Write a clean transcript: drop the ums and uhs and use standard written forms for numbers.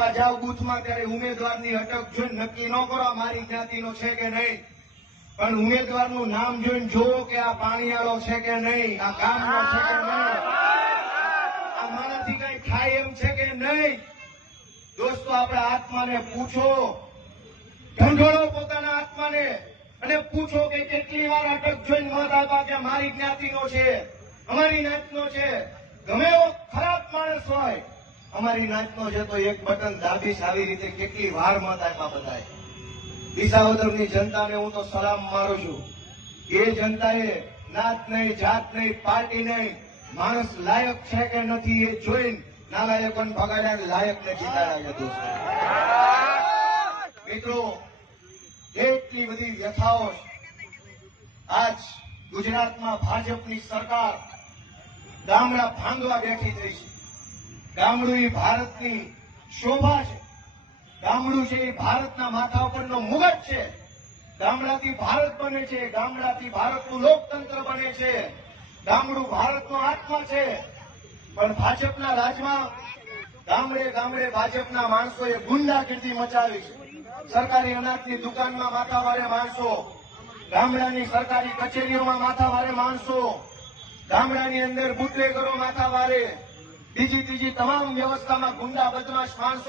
આપવા જાવ બૂથમાં ત્યારે ઉમેદવારની અટક જોઈને નક્કી ન કરો મારી જ્ઞાતિનો છે કે નહીં, પણ ઉમેદવારનું નામ જોઈને જોવો કે આ પાણીયાળો છે કે નહીં, આ ગામનો છે કે નહીં, આ મારાથી કઈ થાય એમ છે કે નહીં. દોસ્તો, આપણા આત્માને પૂછો, ઢંઢોળો પોતાના આત્માને અને પૂછો કે કેટલી વાર અટક જોઈને મત આપ્યા કે મારી જ્ઞાતિનો છે, અમારી નાતનો છે. ગમે એવો ખરાબ માણસ હોય, અમારી નાતનો છે તો એક બટન દાબીશ આવી રીતે કેટલી વાર મત આપ્યા બધાએ. વિસાવદરની જનતાને હું તો સલામ મારું છું. એ જનતાએ નાત નહીં, જાત નહીં, પાર્ટી નહીં, માણસ લાયક છે કે નથી એ જોઈને નાલાયકોને ભગાડ્યા, લાયકને જીતાડ્યા છે. દોસ્તો, મિત્રો, એટલી બધી વ્યથાઓ આજ ગુજરાતમાં ભાજપની સરકાર ગામડા ભાંગવા બેઠી થઈ છે. ગામડું એ ભારતની શોભા છે. ગામડું છે એ ભારતના માથા ઉપરનો મુગટ છે. ગામડાથી ભારત બને છે, ગામડાથી ભારતનું લોકતંત્ર બને છે, ગામડું ભારતનો આત્મા છે. પણ ભાજપના રાજમાં ગામડે ગામડે ભાજપના માણસોએ ગુંડાગીરી મચાવી છે. સરકારી અનાજની દુકાનમાં માથાભારે માણસો, ગામડાની સરકારી કચેરીઓમાં માથાભારે માણસો, ગામડાની અંદર બુટલેગરો માથાભારે, બીજી ત્રીજી તમામ વ્યવસ્થામાં ગુંડા બદમાશ માણસો